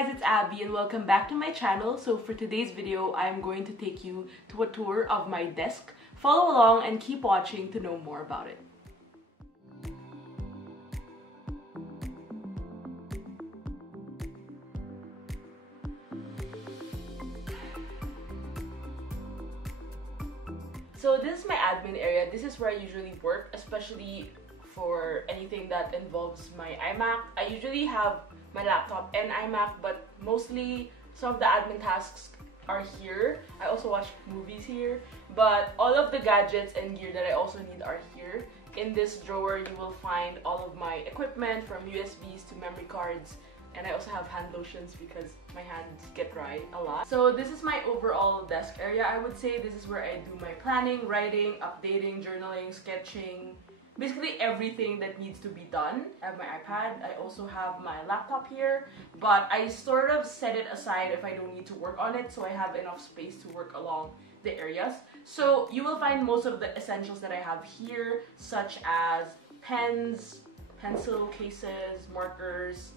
guys, it's Abby and welcome back to my channel. So for today's video, I'm going to take you to a tour of my desk. Follow along and keep watching to know more about it. So this is my admin area. This is where I usually work, especially for anything that involves my iMac. I usually have my laptop and iMac, but mostly some of the admin tasks are here. I also watch movies here, but all of the gadgets and gear that I also need are here. In this drawer, you will find all of my equipment from USBs to memory cards, and I also have hand lotions because my hands get dry a lot. So this is my overall desk area. I would say this is where I do my planning, writing, updating, journaling, sketching, basically everything that needs to be done. I have my iPad. I also have my laptop here, but I sort of set it aside if I don't need to work on it, so I have enough space to work along the areas. So you will find most of the essentials that I have here, such as pens, pencil cases, markers,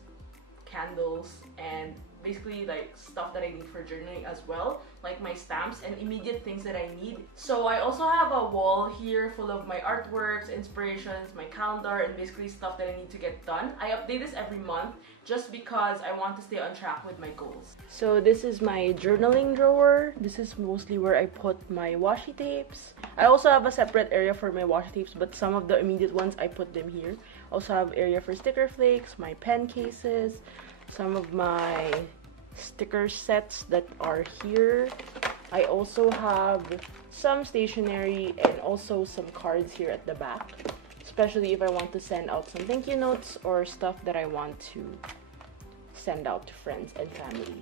candles, and basically like stuff that I need for journaling as well, like my stamps and immediate things that I need. So I also have a wall here full of my artworks, inspirations, my calendar, and basically stuff that I need to get done. I update this every month just because I want to stay on track with my goals. So this is my journaling drawer. This is mostly where I put my washi tapes. I also have a separate area for my washi tapes, but some of the immediate ones I put them here. Also have area for sticker flakes, my pen cases, some of my sticker sets that are here. I also have some stationery and also some cards here at the back, especially if I want to send out some thank you notes or stuff that I want to send out to friends and family.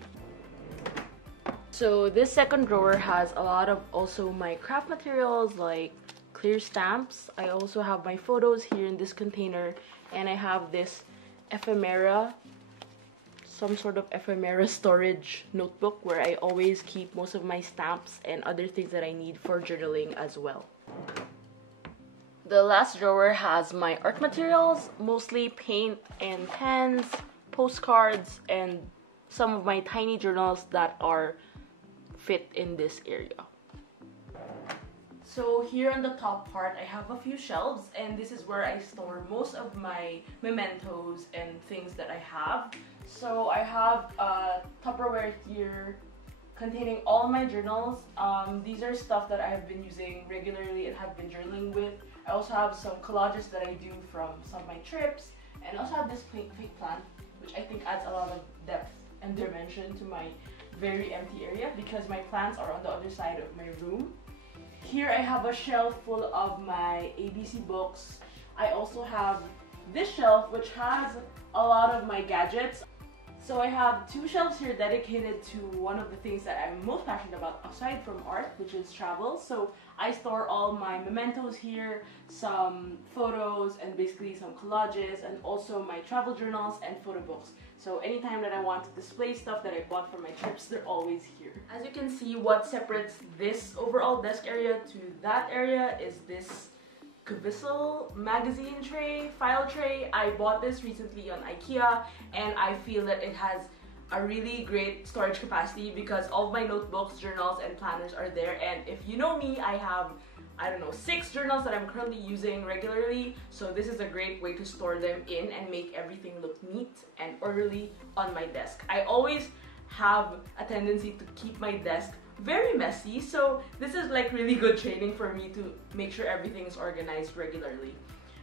So this second drawer has a lot of also my craft materials like clear stamps. I also have my photos here in this container, and I have this ephemera, some sort of ephemera storage notebook where I always keep most of my stamps and other things that I need for journaling as well. The last drawer has my art materials, mostly paint and pens, postcards, and some of my tiny journals that are fit in this area. So here on the top part, I have a few shelves, and this is where I store most of my mementos and things that I have. So I have a Tupperware here containing all my journals. These are stuff that I have been using regularly and have been journaling with. I also have some collages that I do from some of my trips, and I also have this fake plant, which I think adds a lot of depth and dimension to my very empty area because my plants are on the other side of my room. Here I have a shelf full of my ABC books. I also have this shelf which has a lot of my gadgets. So I have two shelves here dedicated to one of the things that I'm most passionate about aside from art, which is travel. So I store all my mementos here, some photos, and basically some collages, and also my travel journals and photo books. So anytime that I want to display stuff that I bought for my trips, they're always here. As you can see, what separates this overall desk area to that area is this Kvisel magazine tray, file tray. I bought this recently on IKEA, and I feel that it has a really great storage capacity because all of my notebooks, journals, and planners are there. And if you know me, I have, I don't know, 6 journals that I'm currently using regularly, so this is a great way to store them in and make everything look neat and orderly on my desk. I always have a tendency to keep my desk very messy, so this is like really good training for me to make sure everything is organized regularly.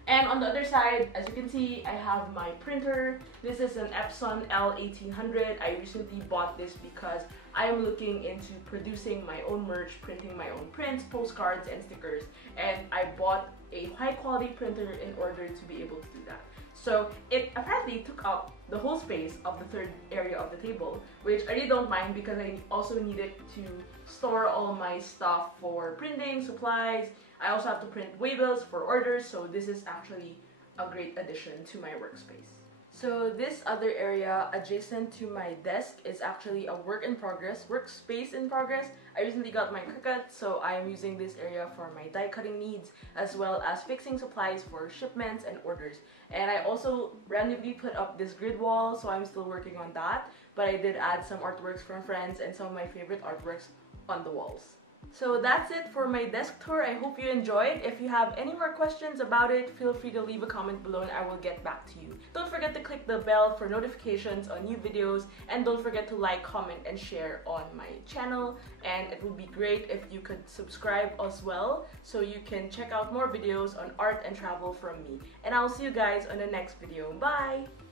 And on the other side, as you can see, I have my printer. This is an Epson L1800. I recently bought this because I am looking into producing my own merch, printing my own prints, postcards, and stickers. And I bought a high quality printer in order to be able to do that. So it apparently took up the whole space of the third area of the table, which I really don't mind because I also needed to store all my stuff for printing, supplies. I also have to print waybills for orders, so this is actually a great addition to my workspace. So this other area adjacent to my desk is actually a workspace in progress. I recently got my Cricut, so I am using this area for my die cutting needs as well as fixing supplies for shipments and orders. And I also randomly put up this grid wall, so I'm still working on that. But I did add some artworks from friends and some of my favorite artworks on the walls. So that's it for my desk tour. I hope you enjoyed. If you have any more questions about it, feel free to leave a comment below and I will get back to you. Don't forget to click the bell for notifications on new videos, and don't forget to like, comment, and share on my channel. And it would be great if you could subscribe as well so you can check out more videos on art and travel from me. And I'll see you guys on the next video. Bye!